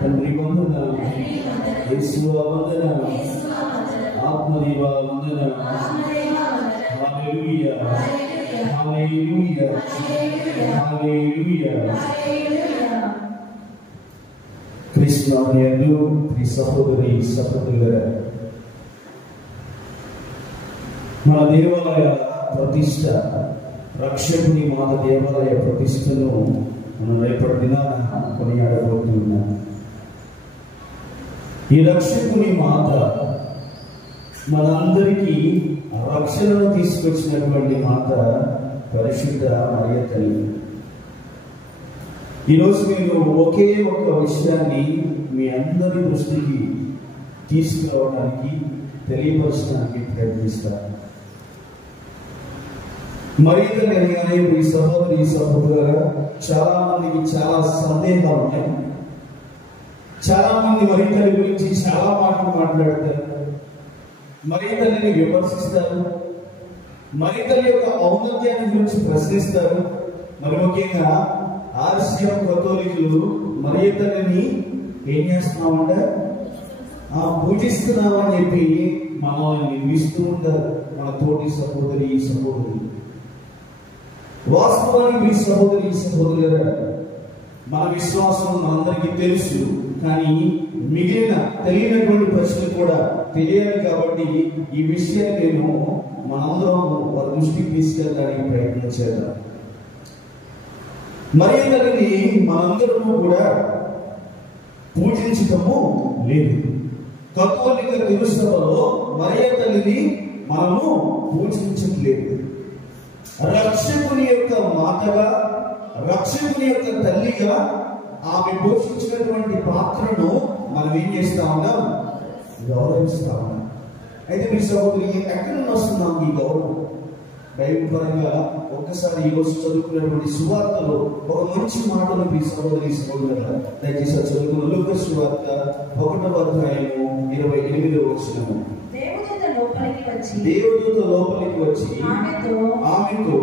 తండ్రి వందన, యేసువా వందన, ఆత్మదేవా వందన. హల్లెలూయా, హల్లెలూయా, హల్లెలూయా. కృష్ణాయను ప్రియ సహోదరి సహోదరులారా, మన దేవాలయ ప్రతిష్ట, రక్షకుని మాత దేవాలయ ప్రతిష్టను మనం రేపటి దినాన కొనియాడబోతున్నాం. ఈ రక్షకుని మాత మనందరికీ రక్షణను తీసుకొచ్చినటువంటి మాత పరిశుద్ధ మరియ తల్లి. ఈరోజు నేను ఒకే ఒక విషయాన్ని మీ అందరి దృష్టికి తీసుకురావడానికి, తెలియపరచడానికి ప్రయత్నిస్తాను. మరియ తల్లి అనగానే ఈ సహోదరుగా చాలా మందికి చాలా సందేహాలు ఉన్నాయి. చాలా మంది మరియ తల్లి గురించి చాలా మాటలు మాట్లాడతారు, మరియ తల్లిని విమర్శిస్తారు, మరియ తల్లి యొక్క ఔన్నత్యాన్ని గురించి ప్రశ్నిస్తారు. మరి ముఖ్యంగా ఆర్సిఎం కథోలికులు మరియ తల్లిని ఏం చేస్తున్నామంటే పూజిస్తున్నామని చెప్పి మనల్ని నిందిస్తూ ఉంటారు మన తోటి సహోదరి సహోదరులు. వాస్తవానికి ఈ సహోదరుల మన విశ్వాసం మనందరికీ తెలుసు, కానీ మిగిలిన తెలియనటువంటి ప్రశ్నలు కూడా తెలియాలి. కాబట్టి ఈ విషయాన్ని నేను మనందరం వారి దృష్టికి తీసుకెళ్ళడానికి ప్రయత్నం చేద్దాం. మరియ తల్లిని మనందరము కూడా పూజించటము లేదు. కథోలిక తిరుసభలో మరియ తల్లిని మనము పూజించట్లేదు. రక్షకుని యొక్క మాతగా, రక్షకుని యొక్క తల్లిగా ఆమె పోషించినటువంటి పాత్రను మనం ఏం చేస్తా ఉన్నాం? గౌరవిస్తా ఉన్నాం. అయితే మీ సహోదరి ఎక్కడి నుండి వస్తున్నాం ఈ గౌరవం? బైబిల్ పరంగా ఒక్కసారి ఈరోజు చదువుకున్నటువంటి సువార్తలో ఒక మంచి మాటలు మీ సహోదరుల దయచేసి చదువుకున్న లూకా సువార్త 1వ అధ్యాయము 28వ వచనము. దేవదూత లోపలికి వచ్చి ఆమెతో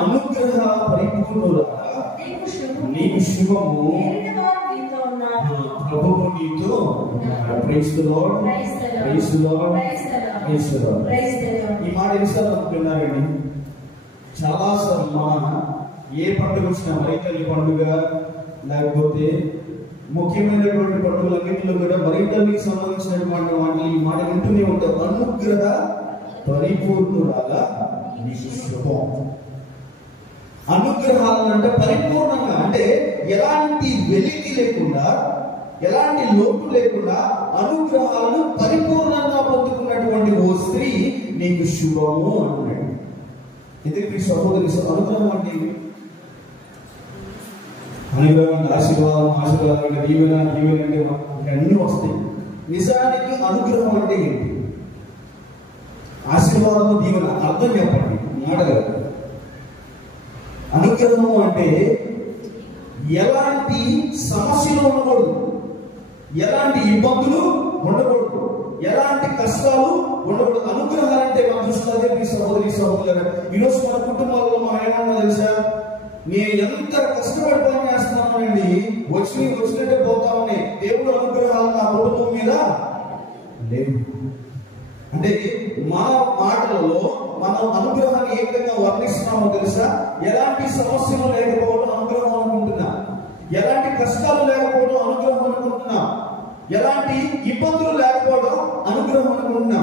అనుగ్రహ పరిపూర్ణురాలా, నీకు శుభము, ప్రభువు నీతో. Praise the Lord, praise the Lord, praise the Lord. ఈ మాట ఎన్నిసార్లు అనుకున్నారండి? చాలాసార్లు మన ఏ పండుగ వచ్చినా, మరియ తల్లి పండుగ లేకపోతే ముఖ్యమైనటువంటి పండుగలన్నింటిలో కూడా మరియ తల్లికి సంబంధించినటువంటి వాటిని ఈ మాట వింటూనే ఉంటారు. అనుగ్రహ పరిపూర్ణురాలా, నీకు శుభం. అనుగ్రహాలను అంటే పరిపూర్ణంగా, అంటే ఎలాంటి వెలికి లేకుండా, ఎలాంటి లోటు లేకుండా అనుగ్రహాలను పరిపూర్ణంగా పొందుకున్నటువంటి ఓ స్త్రీ నీకు శుభము అంటున్నాడు. ఎందుకు ఈ సహోదరి అనుగ్రహం అంటే అనుగ్రహం, ఆశీర్వాదం, ఆశీర్వాదం, దీవెన అంటే అన్నీ వస్తాయి. నిజానికి అనుగ్రహం అంటే ఏంటి? ఆశీర్వాదము, దీవెన అర్థం చెప్పండి మాటగా. అనుగ్రహము అంటే ఎలాంటి సమస్యలు ఉండకూడదు, ఎలాంటి ఇబ్బందులు ఉండకూడదు, ఎలాంటి కష్టాలు ఉండకూడదు. అనుగ్రహాలు అంటే మన దృష్టిలో అదే. మీ సహోదరులు ఈరోజు మన కుటుంబాల్లో మనం ఏమన్నా తెలుసా? నేను ఎంత కష్టపడి పని చేస్తున్నానండి, వచ్చినట్టే పోతామని దేవుడు అనుగ్రహాలు నా కుటుంబం మీద లేవు. అంటే మన మాటలలో మనం అనుగ్రహాన్ని ఏ విధంగా వర్ణిస్తున్నామో తెలుసా? ఎలాంటి సమస్యలు లేకపోవడం అనుగ్రహం అనుకుంటున్నా, ఎలాంటి కష్టాలు లేకపోవడం అనుగ్రహం అనుకుంటున్నా, ఎలాంటి ఇబ్బందులు లేకపోవడం అనుగ్రహం అనుకుంటున్నా.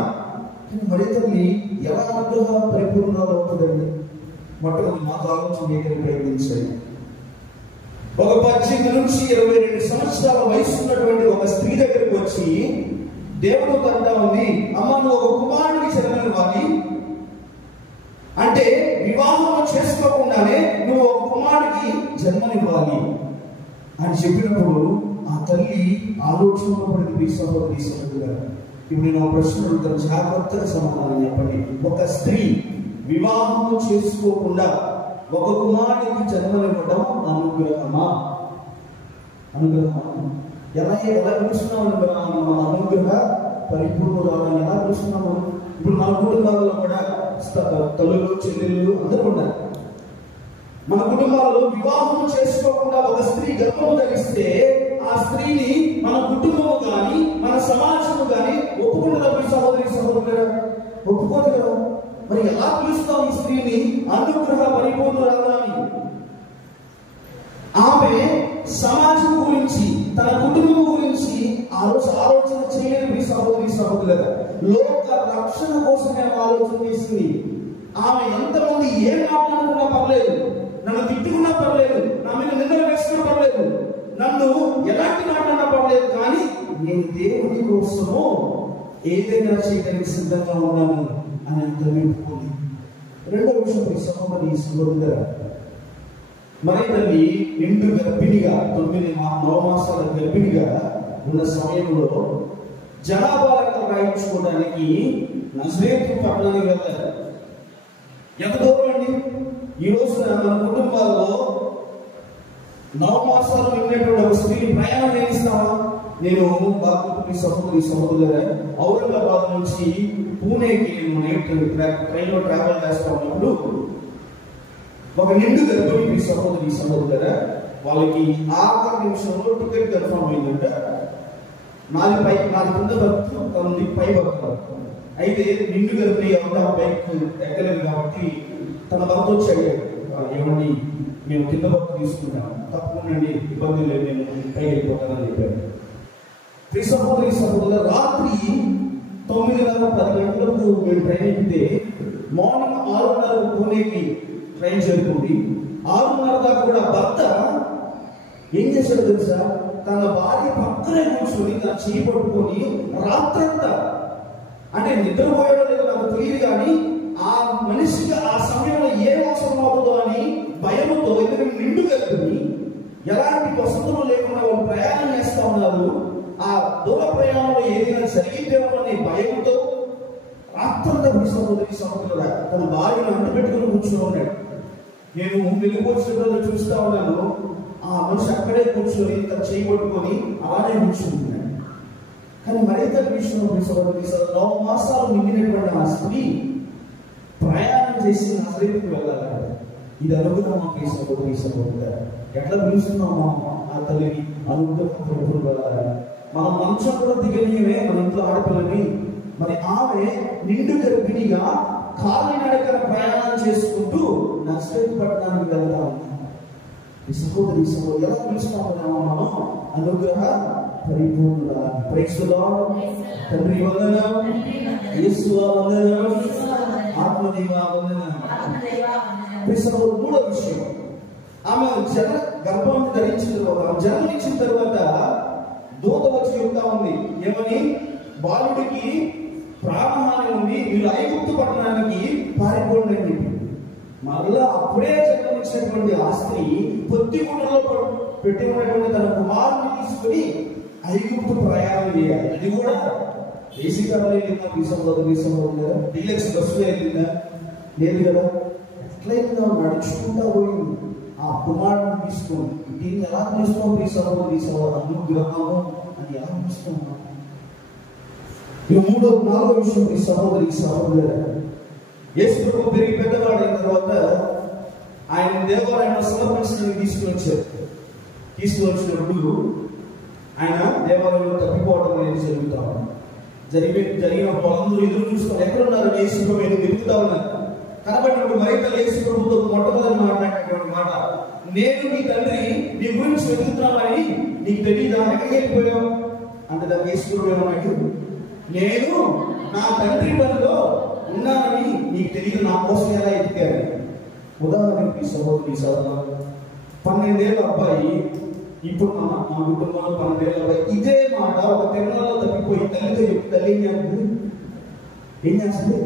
మరియ తల్లి ఎలా అనుగ్రహ పరిపూర్ణంగా ఉంటుందండి? మొట్టమొదటి మాకు ఆలోచన చేయడానికి ప్రయత్నించండి. ఒక 18 నుంచి 22 సంవత్సరాల వయసు ఉన్నటువంటి ఒక స్త్రీ దగ్గరికి వచ్చి దేవుడు అంటా ఉంది, అమ్మ నువ్వు ఒక కుమారుడికి జన్మనివ్వాలి, అంటే వివాహం చేసుకోకుండానే నువ్వు ఒక కుమారుడికి జన్మనివ్వాలి అని చెప్పినప్పుడు ఆ తల్లి ఆలోచనలో పడింది. సహోదరుగా ఇప్పుడు నేను ఒక ప్రశ్న అడుగుతాను, జాగ్రత్తగా సమాధానం చెప్పండి. ఒక స్త్రీ వివాహం చేసుకోకుండా ఒక కుమారుడికి జన్మనివ్వడం అనుగ్రహమా? అనుగ్రహమా? ఎలా చూస్తున్నాం? అనుగ్రహ పరిపూర్ణురాలని ఎలా చూస్తున్నాము? ఇప్పుడు మన కుటుంబాలలో కూడా తల్లులు, చెల్లెళ్ళు అందరూ ఉన్నారు. మన కుటుంబాలలో వివాహం చేసుకోకుండా ఒక స్త్రీ గర్భము ధరిస్తే ఆ స్త్రీని మన కుటుంబము కానీ మన సమాజము కానీ ఒప్పుకుంటుందా మీ సహోదరి సహోదరు? ఒప్పుకోదు కదా. మరి ఎలా పిలుస్తాం ఈ స్త్రీని అనుగ్రహ పరిపూర్ణురాలు అని? ఆమె సమాజం గురించి తన కుటుంబం గురించి ఆ రోజు ఆలోచన చేయలేదు మీ సహోదరి సహోదరులు. లోక రక్షణ కోసమే ఆలోచన చేసింది. ఆమె ఎంతమంది ఏం మాట్లాడుకున్నా పర్లేదు, నన్ను తిట్టుకున్నా పర్లేదు, నా మీద నిందలు వేసుకున్నా పర్లేదు, నన్ను ఎలాంటి మాట్లాడినా పర్లేదు, కానీ నేను దేవుని కోసము ఏదైనా చేయడానికి సిద్ధంగా ఉన్నాను అని అంత నింపుకుంది. రెండో విషయం మీ సహోదరి సహోదరులు, మరి తల్లి నిండు గర్భిణిగా 9 మాసాల గర్భిణిగా ఉన్న సమయంలో జనాభా లెక్కలు రాయించుకోవడానికి నజరేతు పట్టణానికి వెళ్ళారు. ఎంత దూరం అండి? ఈ రోజున మన కుటుంబాల్లో 9 మాసాలు నిండినటువంటి ఒక స్త్రీని ప్రయాణం చేయిస్తావా? నేను బాగా సహోదరి సహోదరులు ఔరంగాబాద్ నుంచి పూణేకి ట్రైన్లో ట్రావెల్ చేస్తా ఉన్నప్పుడు ఒక నిండు గర్భిణి మీ సహోదరి సహోదరులు వాళ్ళకి ఆఖరి నిమిషంలో టికెట్ కన్ఫర్మ్ అయిందంటే నాది కింద భక్తు తనది పై భక్తు. అయితే నిండు గర్భిణి ఎవరు ఆ బైక్ ఎక్కలేదు కాబట్టి తన భర్త వచ్చి అడిగాడు, ఏమండి మేము కింద భక్తు తీసుకుంటాం, తప్పకుండా ఇబ్బంది లేదు, నేను పై వెళ్ళిపోతానని చెప్పాడు. మీ సహోదరి సహోదరులు రాత్రి 9:30-10 గంటలకు మేము ట్రైన్ ఎక్కితే మార్నింగ్ 6:30 పూణేకి ట్రైన్ చేరుకుంది. 6:30 దాకా కూడా భర్త ఏం చేశాడు తెలుసా? తన భార్య పక్కనే కూర్చొని తన చేయి పట్టుకొని రాత్రంతా, అంటే నిద్రపోయాడో లేదో నాకు తెలియదు, కానీ ఆ మనిషికి ఆ సమయంలో ఏం అవసరం అవుతుందో అని భయంతో, ఎందుకంటే నిండు గర్భిణి, ఎలాంటి వసతులు లేకుండా వాళ్ళు ప్రయాణం చేస్తా ఉన్నారు. ఆ దూర ప్రయాణంలో ఏదైనా జరిగితేమో అనే భయంతో రాత్రంతా మీ సహోదరి సహోదరుల తన భార్యను అంటు పెట్టుకుని కూర్చొని ఉన్నాడు. నేను వెలుగుపోతున్న చూస్తా ఉన్నాను, ఆ మనిషి అక్కడే కూర్చొని తన చేయి పట్టుకొని అలానే కూర్చుంటున్నాడు. కానీ మరింత విషయంలో మీ సహోదరి 9 మాసాలు నిండినటువంటి ఆ స్త్రీ ప్రయాణం చేసి నజరేతుకు వెళ్ళాలి. ఇది అనుగుణమా మీ సహోదరి సహోదరులు? ఎట్లా పిలుస్తున్నామా ఆ తల్లిని అనుగ్రహం వెళ్ళాలి? మనం మంచం కూడా దిగనీయమే మన ఇంట్లో ఆడపిల్లని. మరి ఆమె నిండు గర్భిణిగా కాలినడకన ప్రయాణం చేసుకుంటూ నజరేతు పట్టణానికి వెళ్తా ఉన్నాం. ఈ సహోదరి సహోదరు ఎలా పిలుస్తున్నామో మనం అనుగ్రహ పరిపూర్ణురాలు. Praise the lord. తండ్రి వందనం, యేసువా వందనం, ఆత్మదేవా వందనం. మూడో విషయం, ఆమె గర్భం ధరించిన తర్వాత, జన్మనిచ్చిన తర్వాత దూత వచ్చి చెప్తా ఉంది, ఏమని? బాలుడికి ప్రాణహాని ఉంది, మీరు ఐగుప్తు పట్టణానికి పారిపోండి అని చెప్పి. మళ్ళా అప్పుడే జన్మనిచ్చినటువంటి ఆ స్త్రీ పొత్తిగుండలో పెట్టి ఉన్నటువంటి తన కుమారుని తీసుకుని ఐగుప్తు ప్రయాణం చేయాలి. అది కూడా ఏసీ కార్లో వెళ్ళిందా? మీ సహోదరు డీలక్స్ బస్సులో వెళ్ళిందా? లేదు కదా. ఎట్లయిందో నడుచుకుంటా పోయింది. ఆ కుమారుని తీసుకొని దీన్ని ఎలా పిలుస్తాం? మీ సహోదరు అనుగ్రహము అని ఎలా పిలుస్తున్నాం? ఇక నాలుగో విషయం, మీ సహోదరి సహోదరు యేసు ప్రభు పెరిగి పెద్దవాడైన తర్వాత ఆయన దేవాలయంలో సమర్పించడానికి తీసుకువచ్చినప్పుడు ఆయన దేవాలయంలో తప్పిపోవడం అనేది జరిగిన వాళ్ళందరూ ఎదురు చూస్తారు, ఎక్కడున్నారు యేసు ప్రభు, ఎందుకు వెతుకుతా ఉన్నారు. కాబట్టి మరింత యేసు ప్రభుతో మొట్టమొదటి మాట్లాడినటువంటి మాట, నేను నీ తండ్రి నీ గురించి వెతుకుతున్నానని నీకు తెలియదా? ఎక్కడికి వెళ్ళిపోయావు అంటే దానికి యేసు ప్రభు ఏమన్నాడు? నేను నా తండ్రి పనిలో ఉన్నానని నీకు తెలియదు, నా కోసం ఎలా ఎత్తికారు. ఉదాహరణకి సహోదరి సహోదరు 12 ఏళ్ళ అబ్బాయి, ఇప్పుడు మా కుటుంబంలో 12 ఏళ్ళ అబ్బాయి ఇదే మాట ఒక తిరుమలలో తప్పిపోయి తల్లితో చెప్పి తల్లి ఏం చేస్తుంది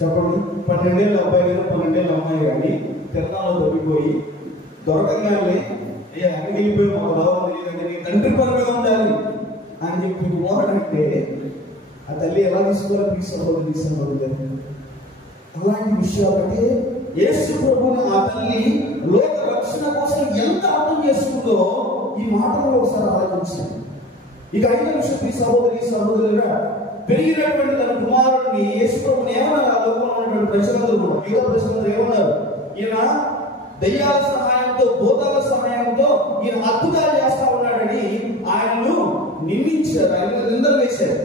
చెప్పండి? 12 ఏళ్ళ అబ్బాయి కానీ 12 ఏళ్ళ అమ్మాయి కానీ తిరుమలలో తప్పిపోయి దొరకగానే అక్కడికి వెళ్ళిపోయి ఒక భావం తెలియదంటే నీ తండ్రి పని మీద ఉండాలి అని చెప్పి ఓడంటే ఆ తల్లి ఎలా తీసుకోవాలి? సహోదరి సహోదరు అలాంటి విషయాలంటే యేసు ప్రభువుని ఆ తల్లి లోక రక్షణ కోసం ఎంత అర్థం చేసుకుందో ఈ మాటలో ఒకసారి ఆలోచించాలి. ఇక 5వ విషయం, మీ సహోదరి సహోదరులుగా పెరిగినటువంటి తన కుమారుడిని యేసు ప్రభువుని ఏమన్నారు? ఆ లోకంలో ఉన్నటువంటి ప్రజలందరూ కూడా, మిగతా ప్రజలందరూ ఏమన్నారు? ఈయన దయ్యాల సహాయంతో భూతాల సహాయంతో ఈయన అద్భుతాలు చేస్తా ఉన్నాడని ఆయనను నిందించారు, ఆయన నిందలు వేశారు.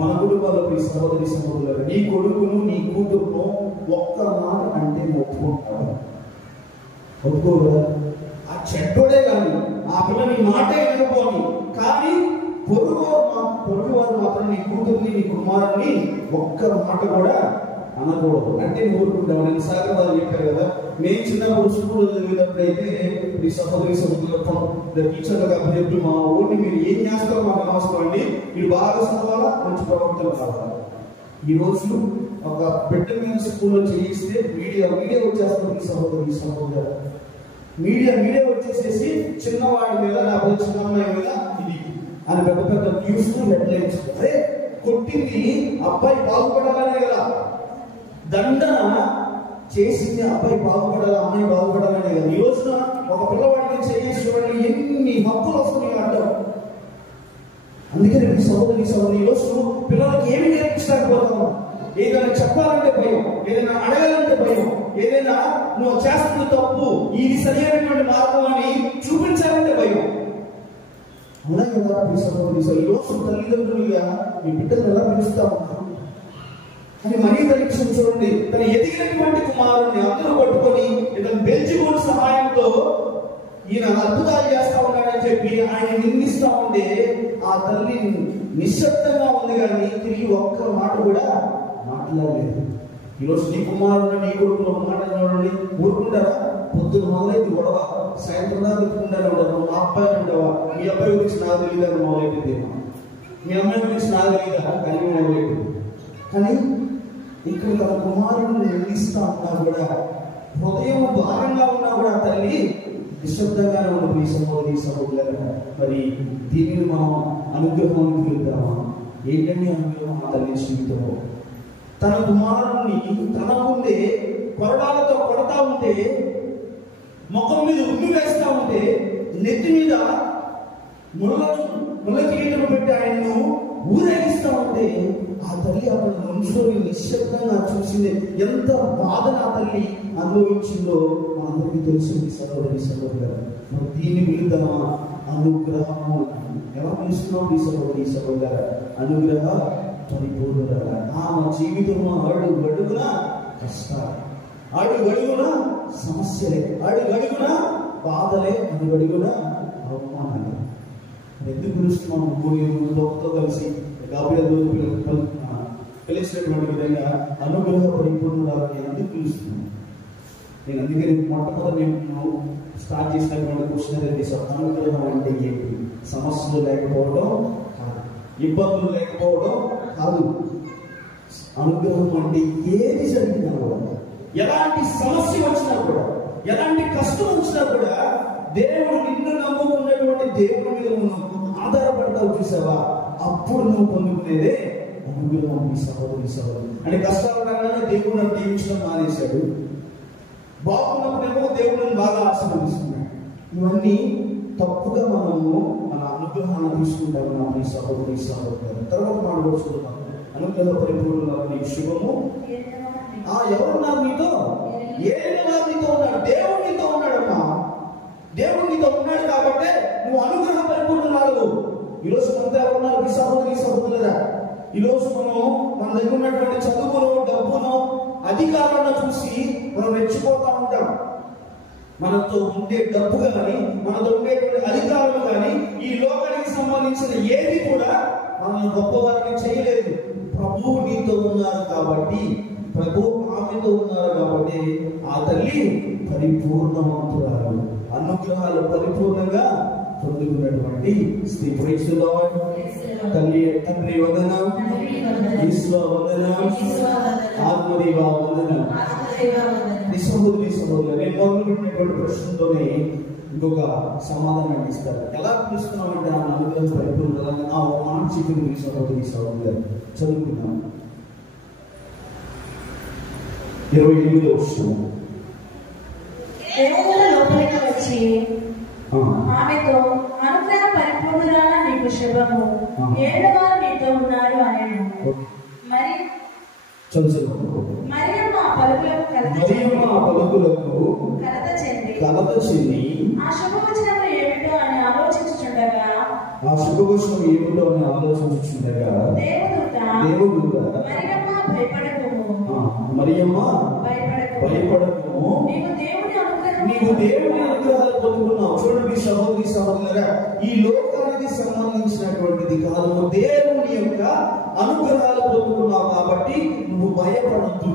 మన కుటుంబాల్లో ఈ సహోదరి సహోదరులు, నీ కొడుకును నీ కూతురును ఒక్క మాట అంటే ఒప్పుకుంటాడు, ఒప్పుకోరు కదా. ఆ చెడ్డోడే కానీ ఆ పిల్ల నీ మాటే వినకపోని, కానీ పొరుగువారు మాత్రం నీ కూతుర్ని నీ కుమారుని ఒక్క మాట కూడా అనకూడదు. అంటే నువ్వు ఊరుకుంటావు. నేను సాగరాలు చెప్పారు కదా, మేము చిన్నప్పుడు స్కూల్లో చదివినప్పుడైతే ఈ సహోదరి సహోదరులు టీచర్లకు అభ్యర్థులు మా ఊరిని మీరు ఏం చేస్తారో మాకు అనవసరం అండి, మీరు బాగా చదవాలా, మంచి ప్రవర్తన కావాలి. ఈ రోజు ఒక బిడ్డ మీద స్కూల్లో చేయిస్తే మీడియా వచ్చేస్తుంది. సహోదరి సహోదరు మీడియా వచ్చేసేసి చిన్నవాడి మీద లేకపోతే చిన్న అమ్మాయి మీద ఇది అని పెద్ద పెద్ద న్యూస్ హెడ్లైన్స్. అరే కొట్టింది అబ్బాయి బాగుపడాలనే కదా, దండన చేసింది అబ్బాయి బాగుపడాలి అమ్మాయి బాగుపడాలనే కదా. ఈ రోజున ఒక పిల్లవాడిని చేసి చూడండి ఎన్ని హక్కులు వస్తున్నాయి అంటారు. అందుకని మీ సహోదరి ఈ రోజు పిల్లలకి ఏమి నేర్పించలేకపోతాము. ఏదైనా చెప్పాలంటే భయం, ఏదైనా అడగాలంటే భయం, ఏదైనా నువ్వు చేస్తున్న తప్పు ఇది సరైనటువంటి మార్గం అని చూపించాలంటే భయం. అవునా కదా మీ సహోదరి ఈ రోజు తల్లిదండ్రులుగా మీ బిడ్డలు ఎలా పిలుస్తా ఉన్నారు అని మరీ పరీక్ష చూడండి. తన ఎదిగినటువంటి కుమారుణ్ణి అందరూ పట్టుకొని ఇతను బెల్జిబూల్ సహాయంతో ఈయన అద్భుతాలు చేస్తా ఉన్నాడని చెప్పి ఆయన నిందిస్తా ఉంటే ఆ తల్లి నిశ్శబ్దంగా ఉంది, కానీ తిరిగి ఒక్క మాట కూడా మాట్లాడలేదు. ఈరోజు నీ కుమారుడు నీ కొడుకులు ఒక మాట చూడండి, ఊరుకుంటారా? పొద్దున మొదలైంది గొడవ, సాయంత్రం దాకా ఎత్తుకుంటానే ఉంటారు. మా అబ్బాయి ఉండవా, మీ అబ్బాయి గురించి నాకు తెలియదని మొదలైపోయింది, మీ అమ్మాయి గురించి నాకు తెలియదా కానీ మొదలైపోయింది. కానీ ఇక్కడ తన కుమారుడిని నిందిస్తా ఉన్నా కూడా, హృదయం భారంగా ఉన్నా కూడా తల్లి నిశ్శబ్దంగానే ఉన్న ఈ సహోదరు. మరి దీనిని మనం అనుగ్రహానికి వెళ్తామా? ఏంటంటే అనుగ్రహం ఆ తల్లి జీవితంలో తన కుమారుణ్ణి తన ముందే కొరడాలతో కొడతా ఉంటే, ముఖం మీద ఉమ్మి వేస్తా ఉంటే, నెత్తి మీద ముళ్ళ కిరీటం పెట్టి ఆయన్ను ఊరేగిస్తా ఉంటే ఆ తల్లి అక్కడ నుంచుని నిశ్శబ్దంగా చూసింది. ఎంత బాధను ఆ తల్లి అనుభవించిందో మనందరికీ తెలిసింది. సహోదరు మరి దీన్ని పిలుద్దామా అనుగ్రహము? ఎలా పిలుస్తున్నాం ఈ సహోదరు? అనుగ్రహ పరిపూర్ణురాలు. ఆమె జీవితంలో అడుగడుగున కష్టాలు, అడుగడుగున సమస్యలే, అడుగడుగున బాధలే, అడుగడుగున అవమానాలు. ఎందుకు పిలుస్తున్నాం? లోకంతో కలిసి గాబ్రియలు పిలిచినటువంటి విధంగా అనుగ్రహ పరిపూర్ణురాలని ఎందుకు పిలుస్తున్నాం? నేను అందుకని మొట్టమొదటి నేను స్టార్ట్ చేసినటువంటి క్వశ్చన్ ఏంటి? అనుగ్రహం అంటే ఏంటి? సమస్యలు లేకపోవడం కాదు, ఇబ్బందులు లేకపోవడం కాదు. అనుగ్రహం అంటే ఏది జరిగినా కూడా, ఎలాంటి సమస్య వచ్చినా కూడా, ఎలాంటి కష్టం వచ్చినా కూడా దేవుడు నిన్ను నమ్ముకున్నటువంటి దేవుడి మీద నువ్వు ఆధారపడతావు చూసావా, అప్పుడు నువ్వు పొందుకునేదే అనుగ్రహం. మీ సహోదరు అంటే కష్టాలు రాగానే దేవుడు నన్ను దీవించడం మానేశాడు, బాగున్నప్పుడేమో దేవుడిని బాగా ఆశీర్వదిస్తున్నాడు. ఇవన్నీ తప్పుగా మనము మన అనుగ్రహాన్ని తీసుకుంటాము. నా మీ సహోదరు తర్వాత మాట్లాడుకుంటున్నాము. అనుగ్రహ పరిపూర్ణ శుభము ఎవరున్నారు నీతో? ఏదైనా నీతో ఉన్నాడు, దేవుడు నీతో ఉన్నాడమ్మా. దేవుడు నీతో ఉన్నాడు కాబట్టి నువ్వు అనుగ్రహ పరిపూర్ణురాలు. ఈరోజు మనతో ఎవరున్నారు? మీ సహోదరులరా, ఈరోజు మనం మన దగ్గర ఉన్నటువంటి చదువును, డబ్బును, అధికారాలను చూసి మనం రెచ్చిపోతా ఉంటాం. మనతో ఉండే డబ్బు కానీ, మనతో ఉండేటువంటి అధికారులు కానీ, ఈ లోకానికి సంబంధించిన ఏది కూడా మనం గొప్పవారిని చేయలేదు. ప్రభువు నీతో ఉన్నారు కాబట్టి, ప్రభు ఆమెతో ఉన్నారు కాబట్టి ఆ తల్లి పరిపూర్ణవంతురాలు, అనుగ్రహాలు పరిపూర్ణంగా పొందుకున్నటువంటి స్త్రీ. తల్లి తండ్రి వందనం, ఈశ్వ వందనం, ఆత్మదేవ వందనం. సహోదరు నేను మొదలుపెట్టినటువంటి ప్రశ్నతోనే ఇంకొక సమాధానం ఇస్తారు. ఎలా పిలుస్తున్నామంటే ఆ అనుగ్రహం పరిపూర్ణంగా ఆ మాట చెప్పింది. సహోదరు చదువుకున్నాం 28వ వచనం. లోపలికి వచ్చి ఆమెతో అనుగ్రహ పరిపూర్ణురాలా నీకు శుభము, ఏడవారు నీతో ఉన్నారు అనేను. మరి మరియమ్మ ఆ పలుకులకు కలత చెంది ఆ శుభము ఆ శుభవచనం ఏమిటో అని ఆలోచించుండగా దేవుడు మరియమ్మ భయపడకు, నీవు దేవుని అనుగ్రహాలు పొందుకున్నావు. చూడండి సహోదరి సహోదరులారా, ఈ లోకానికి సంబంధించినటువంటిది కాదు, దేవుని యొక్క అనుగ్రహాలు పొందుకున్నావు కాబట్టి నువ్వు భయపడద్దు.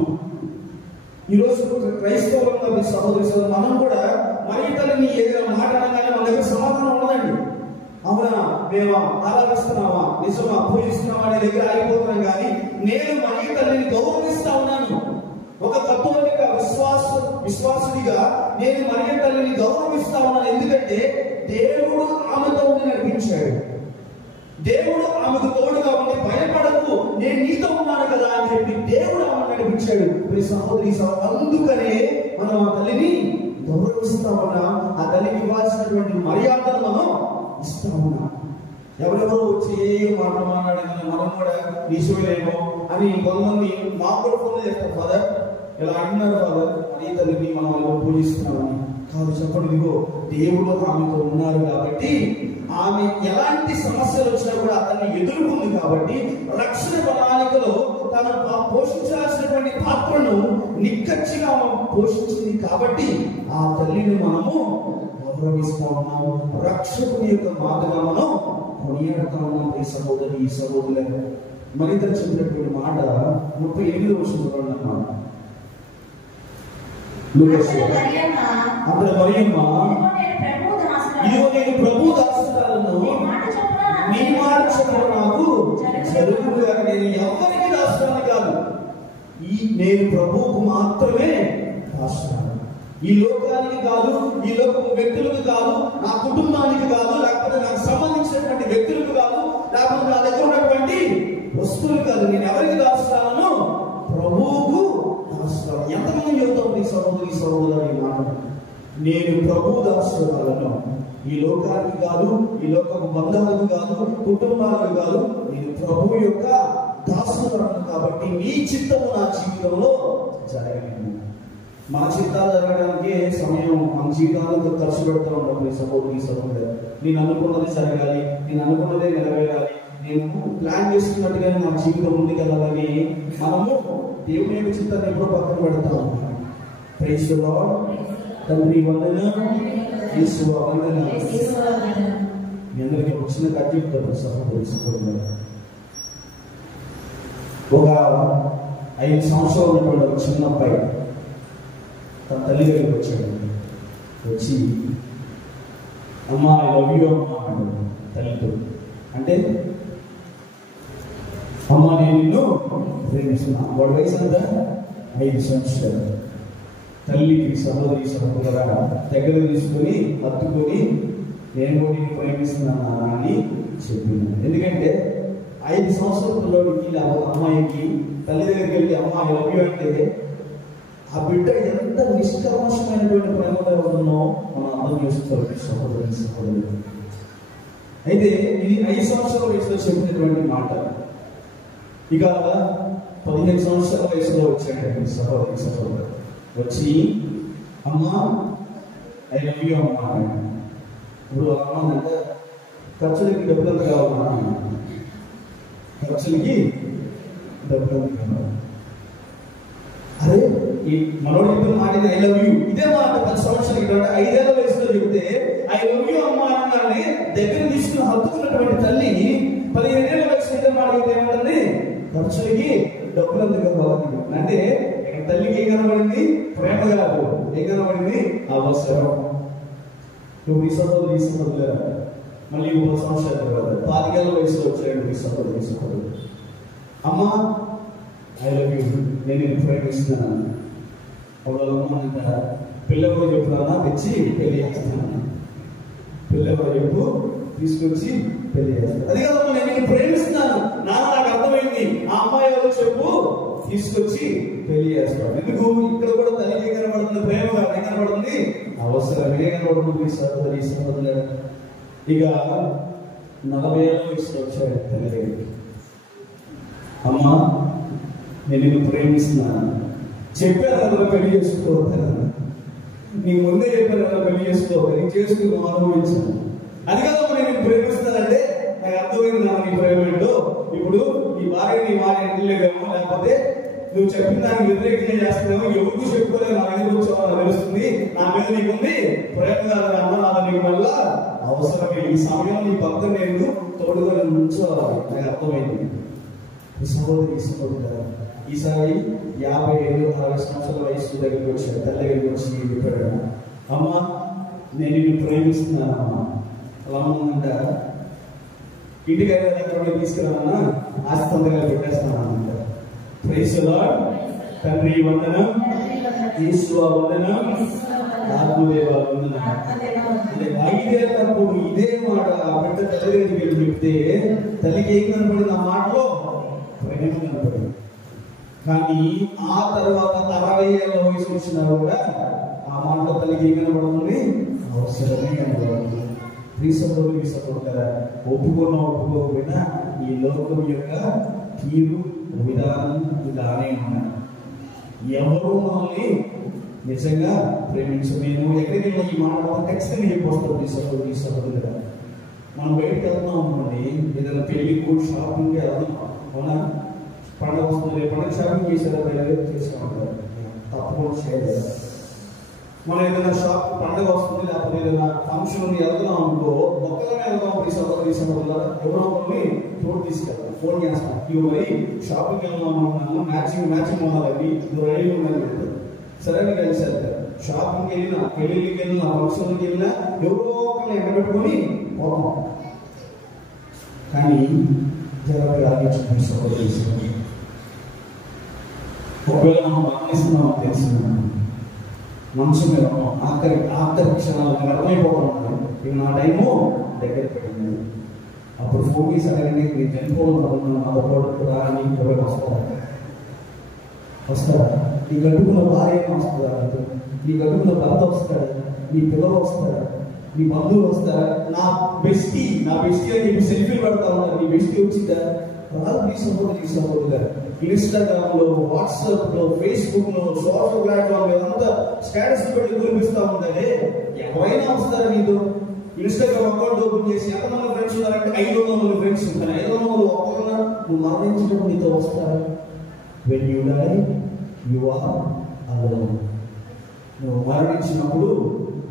ఈరోజు క్రైస్తవులంగా మీ సహోదరి సహోదరు మనం కూడా మరి తల్లిని ఏదైనా మాట్లాడగానే మన దగ్గర సమాధానం ఉండదండి. అవునా, మేము ఆరాధిస్తున్నావా, నిజమా, పూజిస్తున్నావా అనే దగ్గర ఆగిపోతున్నాం. కానీ నేను మరి తల్లిని గౌరవిస్తా ఉన్నాను. ఒక కథోలిక విశ్వాసుడిగా నేను మరియ తల్లిని గౌరవిస్తా ఉన్నాను. ఎందుకంటే దేవుడు ఆమెతో నడిపించాడు. దేవుడు ఆమెకు తోడుగా ఉండి భయపడకు, నేను నీతో ఉన్నాను కదా అని చెప్పి దేవుడు ఆమె నడిపించాడు. సహోదరి అందుకనే మనం ఆ తల్లిని గౌరవిస్తా ఉన్నాం. ఆ తల్లికి ఇవ్వాల్సినటువంటి మర్యాదను మనం ఇస్తా ఉన్నాం. ఎవరెవరో వచ్చి ఏ మాట మాట్లాడిన మనం కూడా నిజమేమో అని కొంతమంది మాకు కూడా ఫోన్ చేస్తారు, ఫాదర్ ఇలా అంటున్నారు ఫాదర్, అదే తల్లిని మనం పూజిస్తున్నామని కాదు. చెప్పండి, ఇదిగో దేవుడు ఆమెతో ఉన్నారు కాబట్టి ఆమె ఎలాంటి సమస్యలు వచ్చినా కూడా అతన్ని ఎదుర్కొంది. కాబట్టి రక్షణ ప్రణాళికలో తను పోషించాల్సినటువంటి పాత్రను నిక్కచ్చిగా పోషించింది. కాబట్టి ఆ తల్లిని మనము గౌరవిస్తా ఉన్నాము. రక్షకుని యొక్క మాటగా మనం కొనియాడుతా ఉన్నాం. ఈ సహోదరులు మరింత చెప్పినటువంటి మాట 38వ వచనంలో అన్నమాట. అక్కడ మరియమ్మ, ఇదిగో నేను ప్రభు దాసురాలను, నీ మాట చొప్పున నాకు జరుగుగా. నేను ఎవరికి దాసురాలు కాదు, నేను ప్రభువుకు మాత్రమే దాసురాలు. ఈ లోకానికి కాదు, ఈ లోకపు వ్యక్తులకు కాదు, నా కుటుంబానికి కాదు, లేకపోతే నాకు సంబంధించినటువంటి వ్యక్తులకు కాదు, లేకపోతే నా దగ్గర ఉన్నటువంటి వస్తువులు కాదు. నేను ఎవరికి దాసురాలను? ప్రభువుకు దాసురాలు. ఎంతమంది చెబుతాం ఈ సహోదరి మాట? నేను ప్రభు దాసురాలను. ఈ లోకానికి కాదు, ఈ లోకపు బంధాలకు కాదు, కుటుంబాలకు కాదు, నేను ప్రభు యొక్క దాసురాలను. కాబట్టి నీ చిత్తము నా జీవితంలో జరగలేదు. మా జీవితాలు జరగడానికి సమయం, మన జీవితాలకు ఖర్చు పెడతా ఉంటాం. సహోదరి నేను అనుకున్నది జరగాలి, నేను అనుకున్నదే నెరవేరాలి, నేను ప్లాన్ చేసుకున్నట్టుగానే నా జీవితం ముందుకెళ్ళాలని మనము దేవుని యొక్క చిత్తాన్ని ఎప్పుడో పక్కన పెడతా ఉంటాం. Praise the lord. తండ్రి వందనాలు, యేసు వందనాలు. మీ అందరికీ వచ్చిన కథ చెప్తాను సహోదరి. ఒక 5 సంవత్సరాలు ఉన్నటువంటి ఒక చిన్న అబ్బాయి తన తల్లి దగ్గరికి వచ్చాడు. వచ్చి అమ్మా ఐ లవ్ యూ అమ్మా అన్నాడు తల్లితో. అంటే అమ్మా నేను నిన్ను ప్రేమిస్తున్నా. వాడి వయసు అంతా 5 సంవత్సరాలు. తల్లికి సహోదరుల దగ్గర తీసుకొని హత్తుకొని నేను కూడా నిన్ను ప్రేమిస్తున్నాను అని చెప్పింది. ఎందుకంటే 5 సంవత్సరాల పిల్లడికి అమ్మాయికి తల్లి దగ్గరికి వెళ్ళి అమ్మా ఐ లవ్ యూ అంటే ఆ బిడ్డ ఎంత నిష్కల్మషమైనటువంటి ప్రేమగా ఉందో మనం అర్థం చేసుకోవాలి సహోదరులు. అయితే ఇది 5 సంవత్సరాల వయసులో చెప్పినటువంటి మాట. ఇక 15 సంవత్సరాల వయసులో వచ్చాడు సహోదరు వచ్చి అమ్మా ఐ లవ్ యూ అమ్మా. ఇప్పుడు అమ్మ అంటే ఖర్చులకి డబ్బులు కావాలన్నా, ఖర్చులకి డబ్బులు కావాలి. అరే ఈ మనోడు చెప్పిన మాట ఐ లవ్ యూ, ఇదే మాట 10 సంవత్సరాలు 5 ఏళ్ల వయసులో చెప్తే ఐ లవ్ యూ అమ్మా అనగానే దగ్గర తీసుకుని హత్తుకున్నటువంటి తల్లి 15 ఏళ్ల వయసు ఇదే మాట ఏమంటుంది? ఖర్చులకి డబ్బులు అందుకు కావాలి. అంటే ఇక్కడ తల్లికి ఏం కనబడింది? ప్రేమ కాదు, ఏం కనబడింది? అవసరం. నువ్వు ఈ సహోదరు మళ్ళీ 30 సంవత్సరాల తర్వాత 25 ఏళ్ల వయసులో వచ్చాడు ఈ సహోదరు. అమ్మా ఐ లవ్ యూ, నేను నేను ప్రేమిస్తున్నాను. అమ్మనంట పిల్లవాడు చెప్పున్నా తెచ్చి పెళ్లి చేస్తున్నాను. పిల్లవాడు చెప్పు తీసుకొచ్చి పెళ్లి చేస్తాను. అది కాదు, నేను నేను ప్రేమిస్తున్నాను నాన్న, నాకు అర్థమైంది. ఆ అమ్మాయి వాళ్ళు చెప్పు తీసుకొచ్చి పెళ్లి చేస్తాను. ఎందుకు? ఇక్కడ కూడా తల్లికి కనబడుతుంది ప్రేమ, ఏం కనబడుతుంది? అవసరమే కనబడుతుంది సహోదరులు. ఇక 40 ఏళ్ళ వయసులో వచ్చాడు తల్లి దగ్గరికి. అమ్మా నేను నిన్ను ప్రేమిస్తున్నాను. చెప్పాను కదా పెళ్లి చేసుకోవద్దని, నీ ముందే చెప్పాను కదా పెళ్లి చేసుకోవద్దని, చేసుకుని అనుభవించాను. అది కదా నేను ప్రేమిస్తున్నానంటే నాకు అర్థమైంది నా నీ ప్రేమ ఏంటో. ఇప్పుడు ఈ భార్య నీ మాట వినలేదేమో, లేకపోతే నువ్వు చెప్పిన దానికి వ్యతిరేకంగా చేస్తున్నావు, ఎవరికి చెప్పుకోలేదు నా మీద వచ్చావు నాకు తెలుస్తుంది, నా మీద నీకుంది ప్రేమ కాదు అన్న, నాది నీకు వల్ల అవసరమే. ఈ సమయం నీ పక్కన నేను తోడుగా ఉంచోవాలి. నాకు అర్థమైంది. ఈ సహోదరి ఈసారి 57-60 సంవత్సరాల వయసు దగ్గరికి వచ్చాడు. తల్లి దగ్గరికి వచ్చి చెప్పాడు, అమ్మ నేను నిన్ను ప్రేమిస్తున్నాను అమ్మ. అలా అమ్మంట ఇంటికి దగ్గర తీసుకురామన్నా ఆస్తంతగా పెట్టేస్తానంట. Praise the lord. తండ్రి వందనం, యేసువా వందనం, ఆత్మదేవ వందనం. అంటే 5 ఏళ్ళప్పుడు ఇదే మాట ఆ బిడ్డ తల్లి దగ్గరికి వెళ్ళి చెప్తే తల్లికి ఏం కనపడింది? ఆ మాటలో ప్రేమ కనపడింది. కానీ ఆ తర్వాత 60 ఏళ్ళ వయసు వచ్చినా కూడా ఆ మాటలో తల్లికి ఏం కనపడుతుంది? అవసరమే కనపడుతుంది. తీసుకుంటారా ఒప్పుకోకపోయినా ఈ లోకం యొక్క తీరు విధానం ఇలానే ఉన్నాయి. ఎవరు మనల్ని నిజంగా ప్రేమించమేమో ఎక్కడికి వెళ్ళి ఈ మాట ఖచ్చితంగా చెప్పొస్తాం. తీసుకుంటారా మనం బయటకు వెళ్తున్నాం అనుకోండి, ఏదైనా పెళ్లి కూడా షాపింగ్కి వెళ్తున్నాం, అవునా? పండుగ వస్తుంది, పండుగ షాపింగ్ చేసేదా చేసుకుంటారు, తప్పకుండా చేయలేదు. మనం ఏదైనా షాప్ పండుగ వస్తుంది, లేకపోతే ఏదైనా ఫంక్షన్ ఉంది వెళ్తున్నాం అనుకో, మొక్కలనే వెళ్దాం. ఎవరో కొన్ని తోడు తీసుకెళ్తాం, ఫోన్ చేస్తాం, ఇవి మరి షాపింగ్ వెళ్దాం అనుకున్నాము, మ్యాచింగ్ ఉండాలండి, ఇది రెడీ ఉండాలి. సరే కలిసి వెళ్తారు. షాపింగ్కి వెళ్ళినా, పెళ్లికి వెళ్ళినా, ఫంక్షన్కి వెళ్ళినా ఎవరో ఒకరిని ఎక్కబెట్టుకొని పోతాం. కానీ ఒకవేళ మనం గమనిస్తున్నాం తెలిసిన మనసు మీద ఆఖరి క్షణాలు అర్థమైపోతాం. ఇవి నా టైము దగ్గర పెట్టింది. అప్పుడు ఫోన్ చేసి అడగండి, మీరు చనిపోవాలనుకున్నాను నాతో రాని ఎవరు వస్తారా? నీ గడుపులో భార్య వస్తుందా? నీ గడుపులో భర్త వస్తాడా? నీ పిల్లలు వస్తారా? నీ బంధువులు వస్తారా? నా బెస్టీ అని చెప్పి సెల్ఫీలు పెడతా ఉన్నారు. నీ బెస్టీ వచ్చిందా? రాదు. తీసుకోగా ఇన్స్టాగ్రామ్ లో, వాట్సాప్ లో, ఫేస్బుక్ లో, సోషల్ ప్లాట్ఫామ్ ఇదంతా స్టేటస్ పెట్టి చూపిస్తా ఉంటే ఎవరైనా వస్తారా నీతో? ఇన్స్టాగ్రామ్ అకౌంట్ ఓపెన్ చేసి ఎంతమంది ఫ్రెండ్స్ ఉన్నారంటే 500 ఫ్రెండ్స్ ఉంటారు. 500 ఒక్కరున్నా నువ్వు మరణించినప్పుడు నీతో వస్తారా? When you die you are alone. నువ్వు మరణించినప్పుడు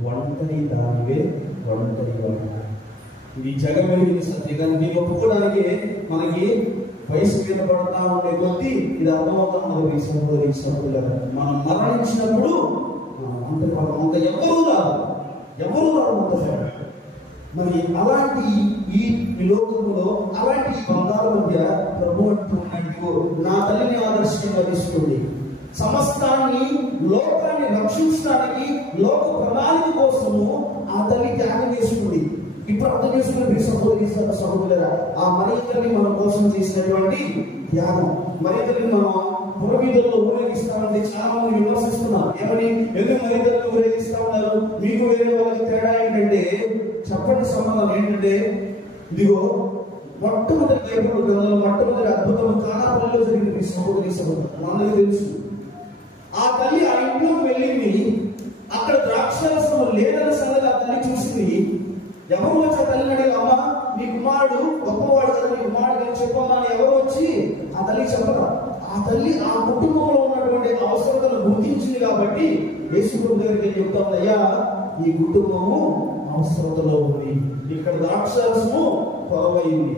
ఒంటరి దానివే, ఒంటరి వాడివే. ఇది జగం వెలిగిన సత్యం. దీన్ని ఒప్పుకోవడానికి మనకి వయసు మీద పడతా ఉండే కొద్దీ ఇది అర్థమవుతాం. సహోదరి మనం మరణించినప్పుడు ఒంటరి పడతాం. అంత ఎవరు రాదు. మరి అలాంటి ఈ లోకంలో అలాంటి బంధాల మధ్య ప్రభు అంటున్నట్టు నా తల్లిని ఆదర్శంగా తీసుకోండి. సమస్తాన్ని లోకాన్ని రక్షించడానికి లోక ప్రణాళిక కోసము ఆ తల్లి త్యాగం చేసుకుంది. ఇప్పుడు అర్థం చేసుకుని సహోదరులారా, ఆ మరియ తల్లి మన కోసం చేసినటువంటి త్యాగం. మరియ తల్లి మనం పురవీధుల్లో ఊరేగిస్తామంటే చాలా మంది విమర్శిస్తున్నారు. ఏమని? ఎందుకు మరియ తల్లి ఊరేగిస్తా ఉన్నారు? మీకు వేరే వాళ్ళకి తేడా ఏంటంటే చెప్పండి. సమాధానం ఏంటంటే, ఇదిగో మొట్టమొదటి బైబిల్ గ్రంథంలో మొట్టమొదటి అద్భుతం కానాపల్లిలో జరిగింది. సహోదరి అందరికీ తెలుసు. ఆ తల్లి ఆ ఇంట్లోకి వెళ్ళింది. అక్కడ ద్రాక్షరసం లేదన్న సంగతి ఆ తల్లి చూసింది. ఎవరు వచ్చి ఆ తల్లిని అడిగి, అమ్మ నీ కుమారుడు గొప్పవాడు కదా, నీ కుమారుడు చెప్పమ్మా అని ఎవరు వచ్చి ఆ తల్లి చెప్పరా? ఆ తల్లి ఆ కుటుంబంలో ఉన్నటువంటి అవసరతను గుర్తించింది కాబట్టి యేసుప్రభు దగ్గరికి చెప్తా ఉంది, అయ్యా ఈ కుటుంబము అవసరతలో ఉంది, ఇక్కడ ద్రాక్షరసము కొరవైంది.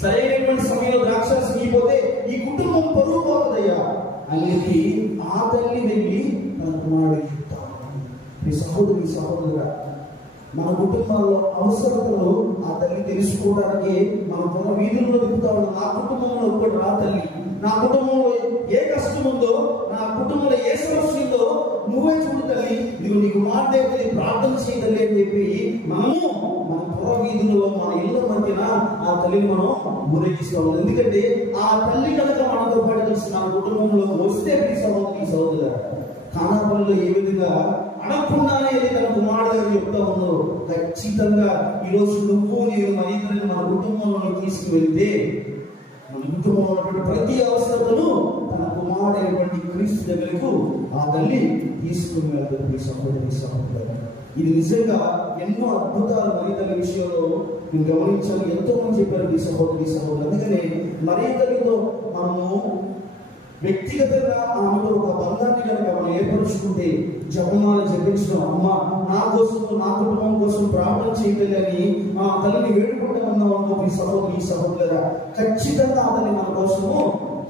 సరైనటువంటి సమయంలో ద్రాక్షరసం ఇవ్వకపోతే ఈ కుటుంబం పరువు పోతుందయ్యా అనేది ఆ తల్లి వెళ్ళి తన కుమారుడికి చెప్తాను. మీ సహోదరుగా మన కుటుంబాల్లో అవసరతలు ఆ తల్లి తెలుసుకోవడానికి మనం మన వీధుల్లో తిప్పుతా ఉన్నాం. నా కుటుంబంలో ఒకటి రా తల్లి, నా కుటుంబంలో ఏ కష్టం ఉందో, నా కుటుంబంలో ఏ సమస్య ఉందో నువ్వే చూడు తల్లి, ఇదిగో నీకు మాట్లాడి ప్రార్థన చేయగలి అని చెప్పి మనము మన పుర వీధులలో మన ఇళ్ళ మధ్యన ఆ తల్లిని మనం ఊరేగిస్తాం. ఎందుకంటే ఆ తల్లి కనుక మనతో పాటు కలిసి మన కుటుంబంలో వస్తే సహోదరు కానాపల్లిలో ఏ విధంగా అడగకుండానే తన కుమారుడు చెప్తా ఉన్నావు. ఖచ్చితంగా ఈరోజు నువ్వు నేను మన కుటుంబంలో తీసుకువెళ్తే మన కుటుంబంలో ఉన్నటువంటి ప్రతి అవసరతను తన కుమారుడైనటువంటి క్రీస్తు దగ్గరకు ఆ తల్లి తీసుకుని వెళ్తుంది. సహోదరి ఇది నిజంగా ఎన్నో అద్భుతాలు మరియ తల్లి విషయంలో నేను గమనించాలి. ఎంతో మంది చెప్పారు ఈ సహోదరులు. అందుకనే మరియ తల్లితో మనము వ్యక్తిగతంగా ఆమెతో ఒక బంధాన్ని కనుక మనం ఏర్పరుచుకుంటే, జపమాల జపించడం, అమ్మ నా కోసం నా కుటుంబం కోసం ప్రార్థన చేయలేదని మా తల్లిని వేడుకుంటూ ఉన్నాము ఈ సహోదరుల ఖచ్చితంగా అతన్ని మన కోసము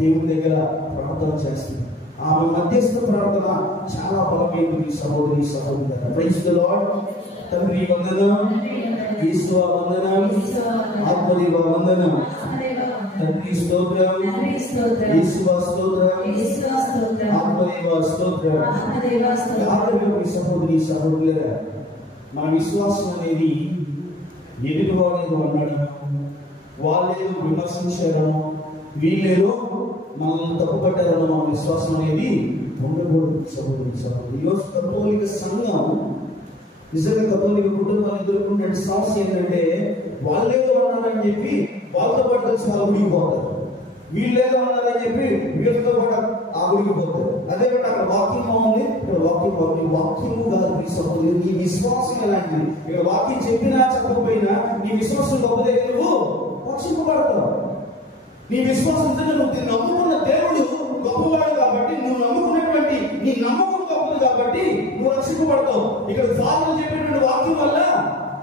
దేవుని దగ్గర ప్రార్థన చేస్తుంది. ఆమె మధ్యస్థ ప్రార్థన చాలా బలమైనది సహోదరుల. Praise the lord. తండ్రి వందనం, యేసు వందనం, ఆత్మదేవ వందనం. తండ్రి స్తోత్రం, యేసు స్తోత్రం, ఆత్మదేవ స్తోత్రం. సహోదరుల, మన విశ్వాసం అనేది ఎదుటి వాళ్ళేదో అన్నాడు, వాళ్ళేదో విమర్శించారనో, వీళ్ళేదో మనల్ని తప్పుపట్టారనో మన విశ్వాసం అనేది ఉండకూడదు సహోదరి. ఈరోజు కథోలిక సంఘం, నిజంగా కథోలిక కుటుంబాలు ఎదుర్కొంటే సమస్య ఏంటంటే, వాళ్ళేదో అన్నారని చెప్పి వాళ్ళతో పాటు కలిసి వాళ్ళు ఉడిగిపోతారు, వీళ్ళేదో అన్నారని చెప్పి వీళ్ళతో పాటు ఆ ఉడిగిపోతారు. అదే బట్టి అక్కడ వాక్యం ఉంది, ఇక్కడ వాక్యము కాదు సహోదరి. నీ విశ్వాసం ఎలాంటిది? ఇక్కడ వాక్యం చెప్పినా చెప్పకపోయినా నీ విశ్వాసం గొప్పదే, నువ్వు రక్షింపబడతావు. నీ విశ్వాసం నువ్వు నమ్ముకున్న దేవుడు గొప్పవాడు కాబట్టి, నువ్వు నమ్ముకున్నటువంటి నీ నమ్మకం గొప్పది కాబట్టి నువ్వు రక్షింపబడతావు. ఇక్కడ ఫాదర్ చెప్పినటువంటి వాక్యం వల్ల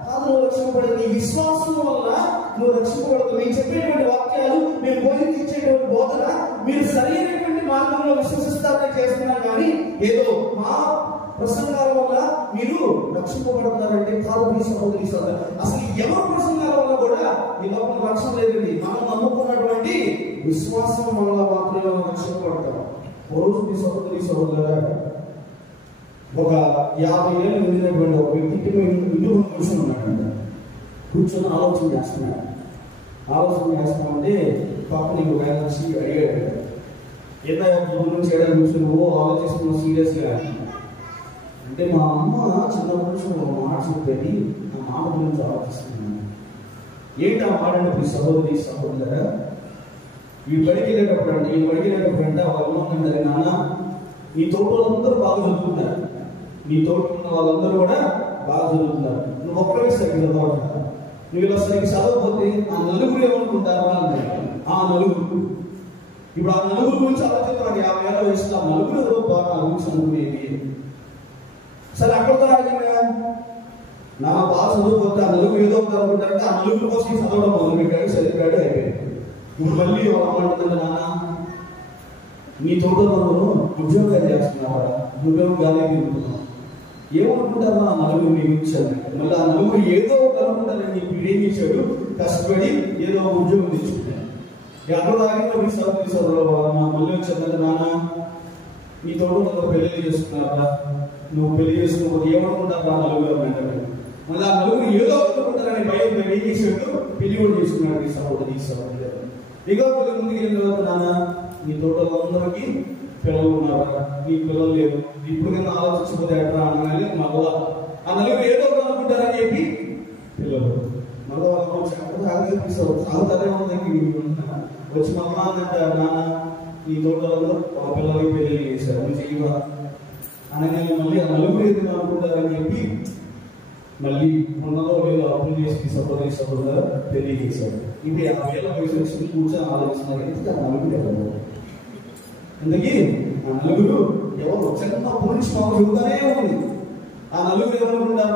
కాదు నువ్వు రక్షింపబడదు, నీ విశ్వాసం వల్ల నువ్వు రక్షింపబడతావు. మేము చెప్పేటువంటి వాక్యాలు, మేము బోధించేటువంటి బోధన మీరు సరైనటువంటి మార్గంలో విశ్వసిస్తారని చేస్తున్నారు, కానీ ఏదో మా ప్రసంగాల వల్ల మీరు రక్షింపబడుతున్నారంటే కాదు మీ సహోదరి. అసలు ఎవరి ప్రసంగాల వల్ల కూడా ఈ లోపల రక్షణ లేదండి. మనం నమ్ముకున్నటువంటి విశ్వాసం వల్ల మాత్రమే రక్షింపబడతాం. రోజు మీ సహోదరుల ఒక 50 ఏళ్ళు నిండినటువంటి ఒక వ్యక్తికి ఇంటి కూర్చొని ఉన్నాడంట. కూర్చొని ఆలోచన చేస్తామంటే పక్కన నీకు ఒక ఆయన వచ్చి అడిగాడు, ఏదో నుంచి చేయడానికి కూర్చొని ఆలోచిస్తున్నావు సీరియస్గా అంటే, మా అమ్మ చిన్నప్పటి నుంచి ఒక మాట చెప్పేది, ఆ మాట గురించి ఆలోచిస్తున్నాను. ఏంటి ఆ మాట అంటే సహోదరుల, ఈ బడికి వెళ్ళేటప్పుడు అంటే వాళ్ళు ఏమన్నారంటే, నాన్న నీ తోట వాళ్ళందరూ బాగా చదువుతున్నారు, నీ తోట ఉన్న వాళ్ళందరూ కూడా బాగా చదువుతున్నారు, నువ్వు ఒక్కడే సరిగ్గా చదవడం, నువ్వు ఇలా సరిగ్గా చదవకపోతే ఆ నలుగురు ఏమనుకుంటారా అన్నారు. ఆ నలుగురు, ఇప్పుడు ఆ నలుగురు గురించి ఆలోచిస్తున్నాడు. 50 ఏళ్ళ వయసులో ఆ నలుగురు బాగా గురించి అనుకునేది. సరే అక్కడితో ఆగినా, నా బాగా చదువుకోతే ఆ నలుగురు ఏదో అనుకుంటారంటే ఆ నలుగురు కోసం చదవడం మొదలుపెట్టాడు, చదివాడు, అయిపోయాడు. ఇప్పుడు మళ్ళీ అమ్మంటుందంటే, నాన్న నీ తోటలో ఉద్యోగాలు చేస్తున్నావా, నువ్వేమో గాలి తిరుగుతున్నావు, ఏమనుకుంటారా ఆ నలుగురు నీ గురించి అని. మళ్ళీ ఆ నలుగురు ఏదో అనుకుంటారని ఇప్పుడు ఏం చేశాడు, కష్టపడి ఏదో ఉద్యోగం తెచ్చుకుంటాడు. ఎక్కడో ఆగిన మీ సోదరులు మళ్ళీ వచ్చారంటే, నాన్న నీ తోటలో పెళ్లి చేసుకున్నారా, నువ్వు పెళ్లి చేసుకోకపోతే ఏమనుకుంటారా ఆ నలుగురు అంటారు. మళ్ళీ ఆ నలుగురు ఏదో అనుకుంటారని భయం ఏం చేసాడు, పెళ్లి కూడా చేసుకున్నాడు ఈ సహోదరి. ఇక ముందుకు వెళ్ళిన తర్వాత, నాన్న నీ తోటలో అందరికీ పిల్లలు ఉన్నారా, నీ పిల్లలు లేవు, ఇప్పుడు కింద ఆలోచించకపోతే ఎట్లా అనగానే మళ్ళా ఆ నలుగురు ఏదో అనుకుంటారని చెప్పి పిల్లలు మళ్ళీ సాగుతారే వచ్చి మా అమ్మ అంటే, నాన్న నీ తోటలో మా పిల్లలకి పెళ్లి చేశారు, నువ్వు చేయవా అనగానే మళ్ళీ ఆ నలుగురు ఏదో అనుకుంటారని చెప్పి మళ్ళీ ఉన్నదో లేదో అప్పులు చేసి సహోదరుల పెళ్లి చేశాడు. ఇప్పుడు 50 ఏళ్ళ వయసు వచ్చి కూర్చొని ఆలోచిస్తున్నారు, ఎందుకు ఆ నలుగురు ఎవరు, అందుకే ఆ నలుగురు ఎవరు చిన్నప్పటి నుంచి మాకు చెబుతానే ఉంది. ఆ నలుగురు ఎవరుకుంటారు,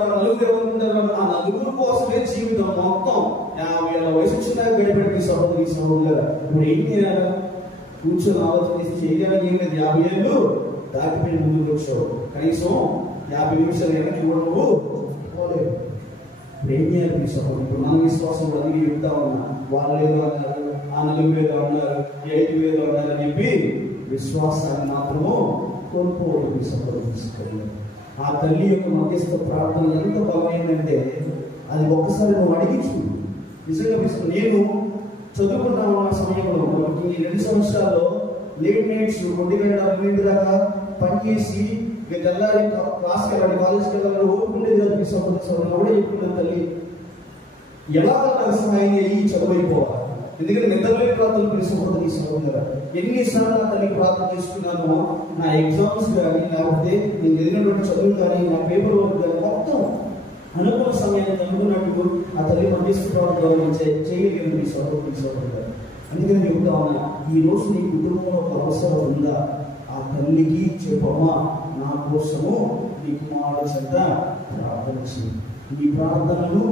ఆ నలుగురు కోసమే జీవితం మొత్తం 50 ఏళ్ళ వయసు వచ్చినా గడిపెట్టి సహోదరుల. ఇప్పుడు ఏం చేయాలి, కూర్చొని ఆలోచన చేసి చేయడానికి ఏం లేదు. 50 ఏళ్ళు దాటిపోయి ముందుకు వచ్చావు, కనీసం 50 నిమిషాలు వెనక్కి కూడా నువ్వు పోలేదు. ఇప్పుడు ఏం చేయాలి సహోదరు? ఇప్పుడు మన విశ్వాసం కూడా అందుకే చెప్తా ఉన్నా, వాళ్ళు ఏదో అన్నారు, ఆ నలుగురు ఏదో అన్నారు, 5 ఏదో అన్నారు అని చెప్పి విశ్వాసాన్ని మాత్రము కోల్పోవడం సహోదరు. ఆ తల్లి యొక్క మధ్యస్థ ప్రార్థన ఎంత బలమైందంటే, అది ఒక్కసారి నువ్వు అడిగించు. నిజంగా నేను చదువుకుంటా ఉన్న సమయంలో ఈ 2 సంవత్సరాల్లో లేట్ నైట్స్ 1 గంట 2 దాకా పనిచేసి ఇక తెల్లారి క్లాస్కి వెళ్ళాలి, కాలేజ్కి వెళ్ళాలి, ఓపుకుండేది చదివిస్తాను కూడా చెప్పుకున్నాను. తల్లి ఎలా సహాయం అయ్యి చదువైపోవాలి, ఎందుకంటే నిద్రలేని ప్రార్థనలు పిలిచిపోతుంది సహోదరు. ఎన్నిసార్లు నా తల్లి ప్రార్థన చేసుకున్నానో, నా ఎగ్జామ్స్ కానీ లేకపోతే నేను చదివినటువంటి చదువు కానీ, నా పేపర్ వర్క్ కానీ మొత్తం అనుకున్న సమయాన్ని అనుకున్నట్టు ఆ తల్లి మధ్యస్థ ప్రార్థన చేయలేదు మీ సహోదరు. అందుకని చెప్తా ఉన్నా, ఈ రోజు నీ కుటుంబంలో ఒక అవసరం ఉందా? ఆ తల్లికి చెప్పమ్మా, నా కోసము నీ కుమారుడు చెంత ప్రార్థన చేయి. నీ ప్రార్థనను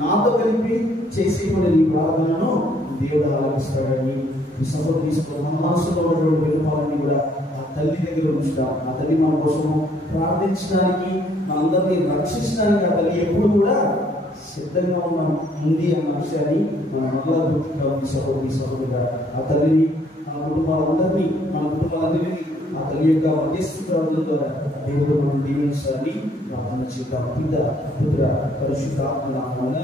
నాతో కలిపి చేసేటువంటి నీ ప్రార్థనను దేవుడు ఆలకిస్తాడని ఈ సభకు తీసుకున్న మనసులో ఉన్నటువంటి విన్నపాలన్నీ కూడా ఆ తల్లి దగ్గర ఉంచుతాం. ఆ తల్లి మన కోసము ప్రార్థించడానికి, మనందరినీ రక్షించడానికి ఆ తల్లి ఎప్పుడు కూడా సిద్ధంగా ఉంది అన్న విషయాన్ని మనం మళ్ళా గుర్తుకోవాలి. సహోదరుగా ఆ తల్లిని, మన కుటుంబాలందరినీ, మన కుటుంబాలన్నింటినీ ఆ తల్లి యొక్క మధ్యస్థ ప్రార్థన ద్వారా దేవుడు మనం దీవించాలని ప్రార్థన చేద్దాం. పిత, పుత్ర, పరిశుద్ధాత్మ నామమున